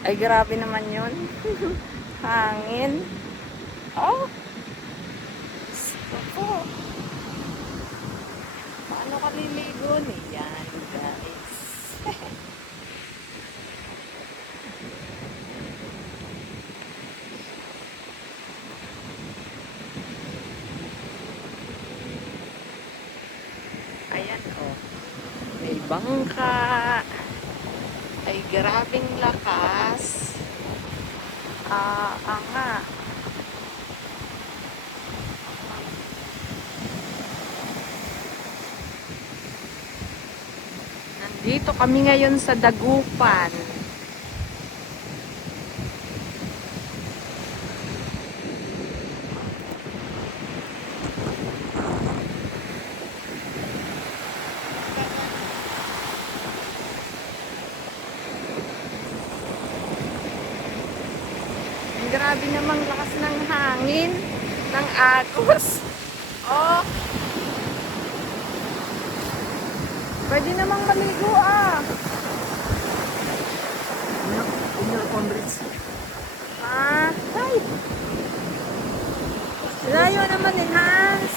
Ay, grabe naman yun. Hangin. Oh, opo. Paano ka liligo niyan, guys? Ayan, oh. May bangka. Ay, grabing lakas. Nga. Nandito kami ngayon sa Dagupan. Ang grabe namang lakas ng hangin, ng agos. Oh, pwede namang maligo ah. Inyo comrades. Ay, layo naman eh, Hans.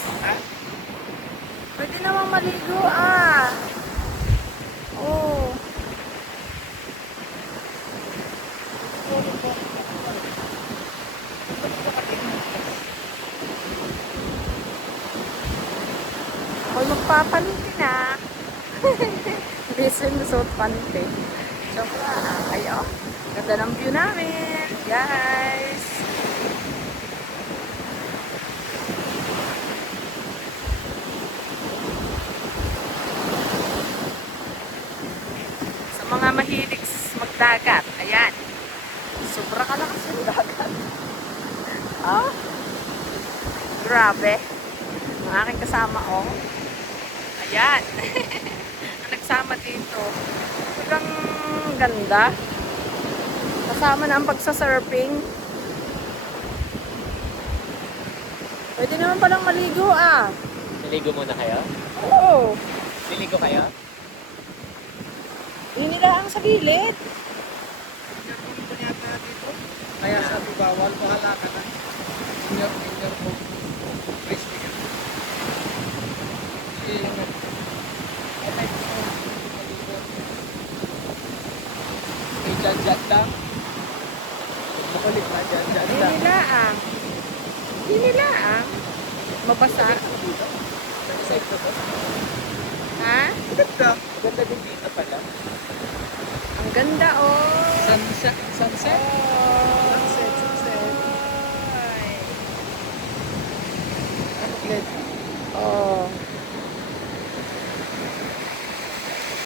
Pwede namang maligo ah. Oh. Ako'y magpapanti na. Listen, suot panty. Joke lang. Ay, oh. Ganda ng view namin, guys. Sa mga mahilig magdagat, ayan. Sobra kalakas yung dagat. Oh, grabe. Ang aking kasama, oh. Ayan. Ang nagsama dito. Talagang ganda. Kasama na ang pagsasurfing. Pwede naman palang maligo ah. Naligo muna kayo? Oo. Niligo kayo? Inilaang sa gilid. Kaya sabi bawal, bahala ka na. Senior po. Please ka. May dyan lang. Makulit na dyan lang. Inilaang. Inilaang. Mabasa. Safe ko to. Ha? Ganda. Ganda din dito pala. Ang ganda oh. Sunset. Sunset. Oh. Sunset. Ay. Ano, Glenn?